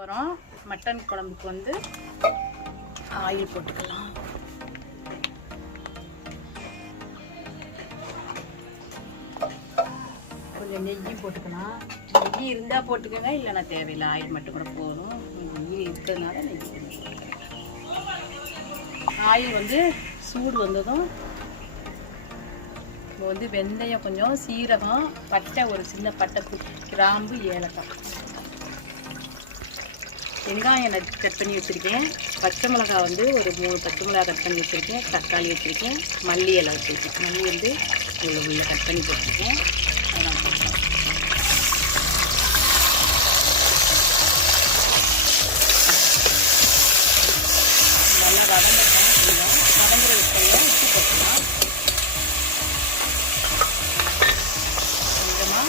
அப்புறம் மட்டன் குழம்புக்கு வந்து ஆயில் போட்டுக்கலாம். கொஞ்சம் நெய்யும் போட்டுக்கலாம். நெய் இருந்தால் போட்டுக்கோங்க இல்லைன்னா தேவையில்லை. ஆயில் மட்டும் கூட போதும். நெய் இருக்கிறதுனால நெய் ஆயில் வந்து சூடு வந்ததும் இப்போ வந்து வெந்தயம் கொஞ்சம் சீரகம் பட்டை ஒரு சின்ன பட்டை கிராம்பு ஏலக்காய். வெங்காயம் நான் கட் பண்ணி வச்சுருக்கேன். பச்சை மிளகா வந்து ஒரு மூணு பச்சை மிளகா கட் பண்ணி வச்சுருக்கேன். தக்காளி வச்சுருக்கேன். மல்லி இலை வச்சுருக்கேன். மல்லி வந்து இவ்வளோ உள்ள கட் பண்ணி போட்டிருக்கேன் அதை நான் போட்டுக்கிறேன். நல்லா வதங்கட்டும் கொஞ்சம் வதங்குற விஷயம் உப்பு போட்டுக்கலாம் கொஞ்சமாக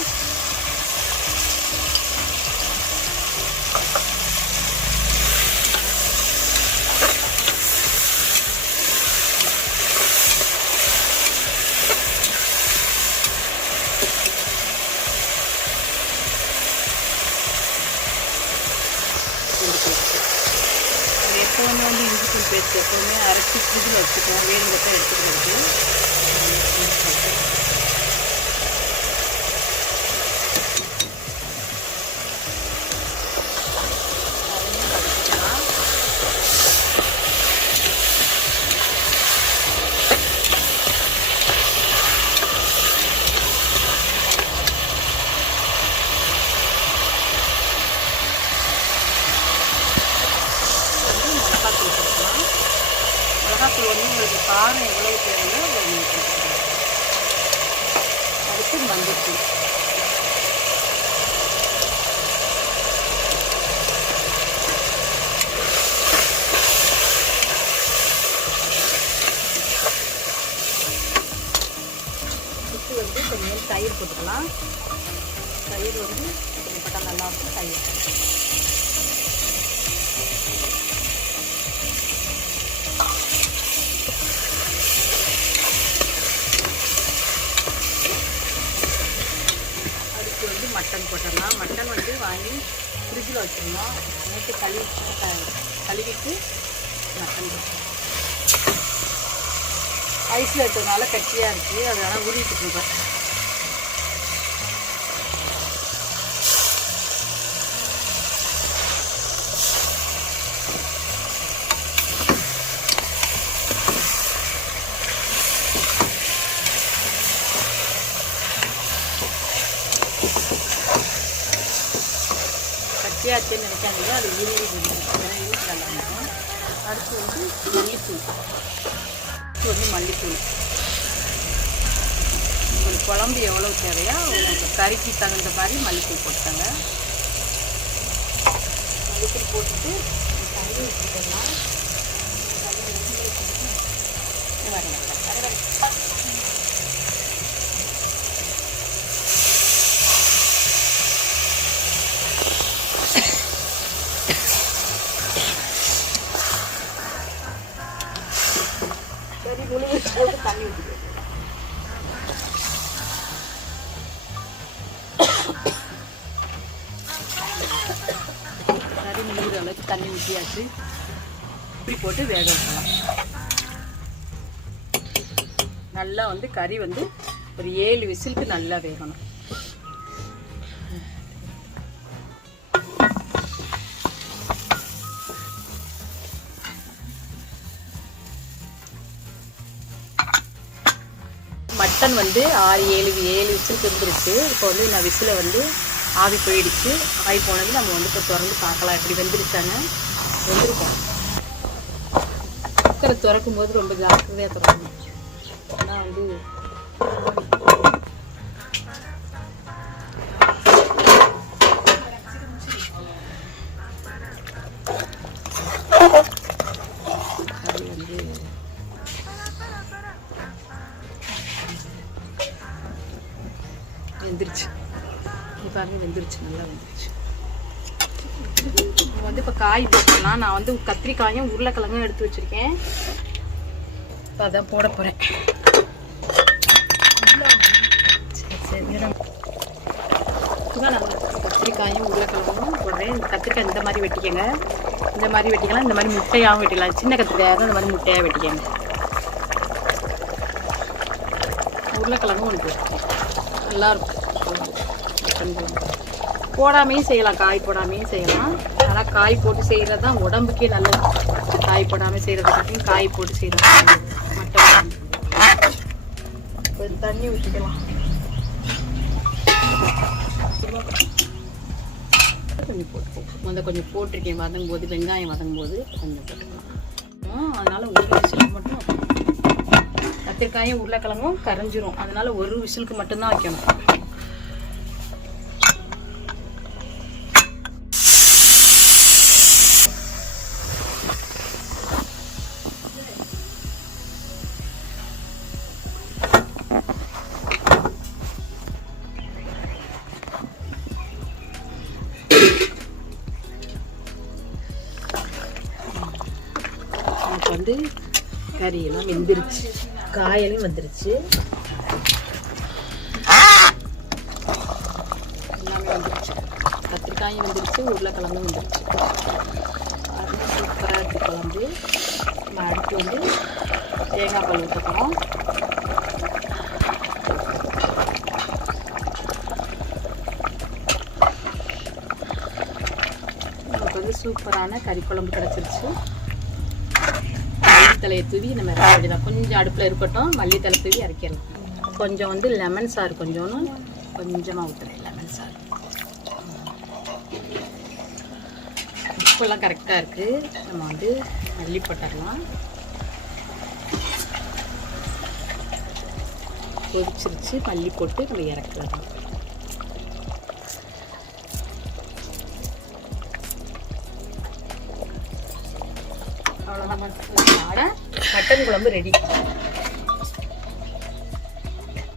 பூண்டு பேஸ்ட்டு அது எப்போவுமே வந்து இஞ்சி பூண்டு பேஸ்ட் எப்போவுமே அரைச்சி ஃப்ரிட்ஜில் வச்சுக்குவோம் வேணுங்கிறத எடுத்துக்கிறதுக்கு அதையும் வதக்கிக்கலாம். வந்து மிளகாத்தூள் போட்டுக்கலாம் மிளகாத்தூள் வந்து உங்களுக்கு காரம் எவ்வளவு தேவையோ அவ்வளோ அடுத்து மஞ்சத்தூள். அடுத்து வந்து கொஞ்சம் தயிர் போட்டுக்கலாம். தயிர் வந்து கொஞ்சம் பட்டா நல்லா இருக்கும் தயிர் போட்டுக்கலாம். அதுக்கு வந்து மட்டன் போட்டுடலாம் மட்டன் வந்து வாங்கி ஃப்ரிட்ஜில் வச்சுருந்தோம். நேற்று கழுவி கழுவிட்டு மட்டன் போட்டோம். ஐஸில் இருக்கிறதுனால கட்டியாக இருக்குது அதனால் ஊறிட்டு இருக்கோம் கட்டியாச்சுன்னு நினைக்காதீங்க அது உருவி விரும்பி நல்லா அடுத்து வந்து மல்லித்தூள். அடுத்து வந்து மல்லித்தூள். உங்களுக்கு குழம்பு எவ்வளோ தேவையோ உங்களுக்கு கறிக்கு தகுந்த மாதிரி மல்லித்தூள் போட்டுக்கோங்க. மல்லித்தூள் போட்டுட்டு தண்ணி ஊற்றிக்கலாம் வரேன் சரி முழுகி போட்டு தண்ணி ஊற்றிக்கலாம் சரி முழுகிற அளவுக்கு தண்ணி ஊற்றியாச்சு இப்படி போட்டு வேக வைக்கலாம் நல்லா வந்து கறி வந்து ஒரு ஏழு விசிலுக்கு நல்லா வேகணும். மட்டன் வந்து ஆறு ஏழு ஏழு விசிலுக்கு இருந்துருச்சு இப்போ வந்து நான் விசில் வந்து ஆவி போயிடுச்சு. ஆவி போனது நம்ம வந்து இப்போ திறந்து பார்க்கலாம். எப்படி வெந்துருச்சாங்க வெந்திருக்கோம். குக்கரை திறக்கும் போது ரொம்ப ஜாக்கிரதையாக திறக்கணும். ஏன்னா வந்து பாருங்க வெந்துருச்சு நல்லா வெந்துருச்சு. இப்போ வந்து இப்போ காய் போட்டுக்கலாம் நான் வந்து கத்திரிக்காயும் உருளைக்கிழங்கும் எடுத்து வச்சுருக்கேன். இப்போ அதான் போட போகிறேன் சரி சரி கத்திரிக்காயும் உருளைக்கிழங்கும் போடுறேன். கத்திரிக்காய் இந்த மாதிரி வெட்டிக்கங்க. இந்த மாதிரி வெட்டிக்கலாம் இந்த மாதிரி முட்டையாகவும் வெட்டிக்கலாம். சின்ன கத்திரிக்காயாக இந்த மாதிரி முட்டையாக வெட்டிக்கங்க. உருளைக்கிழங்கும் ஒன்று நல்லாயிருக்கும் மட்டன் போடாமையும் செய்யலாம். காய் போடாமையும் செய்யலாம். ஆனால் காய் போட்டு செய்கிறது தான் உடம்புக்கே நல்லது. காய் போடாமல் செய்கிறத பற்றியும் காய் போட்டு செய்கிறது மட்டன் கொஞ்சம் தண்ணி ஊற்றிக்கலாம் கொஞ்சம் போட்டு முதல்ல கொஞ்சம் போட்டிருக்கேன் வதங்கும் போது வெங்காயம் வதங்கும் போது கொஞ்சம் போட்டுக்கலாம் அதனால் ஒரு விசிலுக்கு மட்டும் கத்திரிக்காயும் உருளைக்கிழங்கும் கரைஞ்சிரும். அதனால ஒரு விசிலுக்கு மட்டும்தான் வைக்கணும். வந்து கறியெல்லாம் வெந்துருச்சு. காயெல்லாம் வந்துருச்சு. எல்லாமே வந்துருச்சு. கத்திரிக்காயும் வந்துருச்சு உருளைக்கிழங்கும் வந்துருச்சு. அது சூப்பராக இருக்குது குழம்பு. நம்ம அடுத்து வந்து தேங்காய் பால் ஊற்ற நமக்கு வந்து சூப்பரான கறி குழம்பு கிடச்சிருச்சு. மல்லித்தலையை தூவி நம்ம இறக்க வேண்டியதான் கொஞ்சம் அடுப்பில் இருக்கட்டும் மல்லித்தலை தூவி இறக்கிடலாம் கொஞ்சம் வந்து லெமன் சாறு கொஞ்சோன்னு கொஞ்சமாக ஊற்றுறேன் லெமன் சாறு. உப்பெல்லாம் கரெக்டாக இருக்குது நம்ம வந்து மல்லி போட்டுடலாம். கொதிச்சிருச்சு மல்லி போட்டு நம்ம இறக்கலாம் அவ்வளோதான் மட்டன் குழம்பு ரெடி